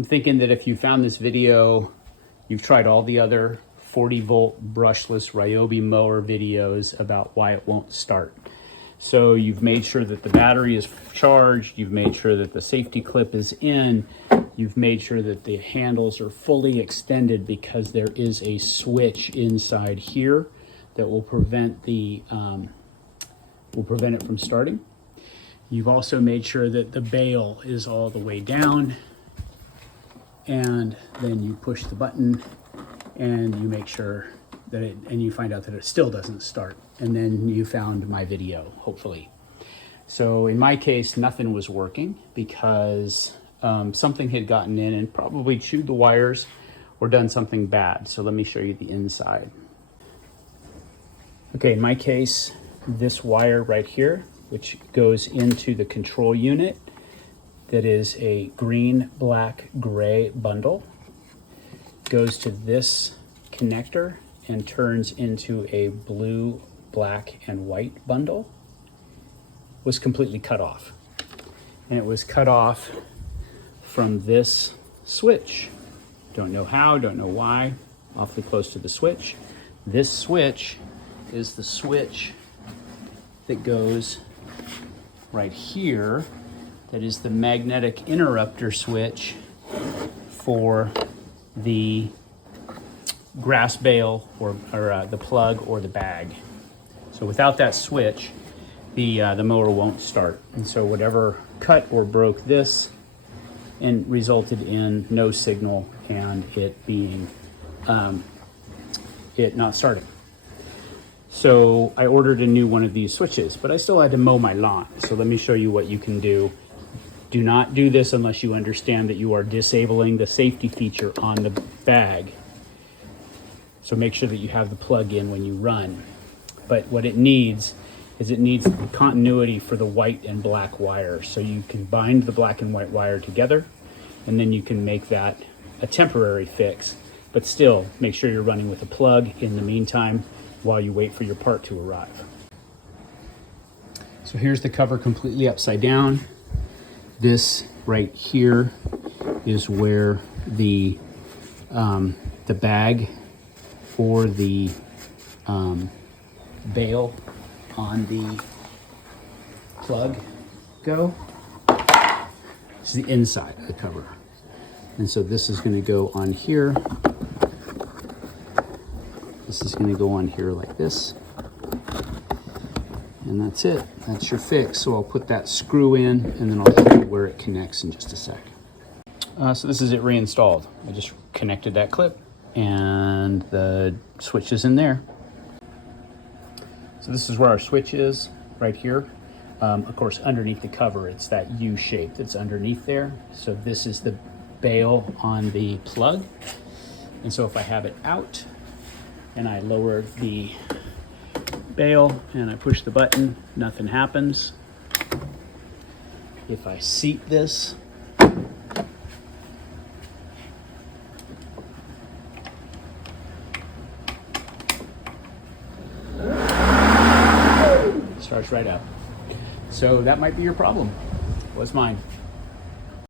I'm thinking that if you found this video, you've tried all the other 40-volt brushless Ryobi mower videos about why it won't start. So you've made sure that the battery is charged, you've made sure that the safety clip is in, you've made sure that the handles are fully extended because there is a switch inside here that will prevent it from starting. You've also made sure that the bail is all the way down, and then you push the button and you make sure that and you find out that it still doesn't start. And then you found my video, hopefully. So in my case, nothing was working because something had gotten in and probably chewed the wires or done something bad. So let me show you the inside. Okay, in my case, this wire right here, which goes into the control unit, that is a green, black, gray bundle, goes to this connector and turns into a blue, black, and white bundle, was completely cut off. And it was cut off from this switch. Don't know how, don't know why, awfully close to the switch. This switch is the switch that goes right here. That is the magnetic interrupter switch for the grass bale or the plug or the bag. So without that switch, the mower won't start. And so whatever cut or broke this and resulted in no signal and it being it not starting. So I ordered a new one of these switches, but I still had to mow my lawn. So let me show you what you can do. Do not do this unless you understand that you are disabling the safety feature on the bag. So make sure that you have the plug in when you run. But what it needs is it needs continuity for the white and black wire. So you can bind the black and white wire together, and then you can make that a temporary fix. But still, make sure you're running with a plug in the meantime while you wait for your part to arrive. So here's the cover completely upside down. This right here is where the bag or the bail on the plug go. This is the inside of the cover. And so this is going to go on here. This is going to go on here like this. And that's it. That's your fix. So I'll put that screw in and then I'll show you where it connects in just a sec. So this is it reinstalled. I just connected that clip and the switch is in there. So this is where our switch is, right here. Of course, underneath the cover, it's that U shape that's underneath there. So this is the bail on the plug. And so if I have it out and I lower the bail and I push the button, nothing happens. If I seat this, starts right up. So that might be your problem. Was mine.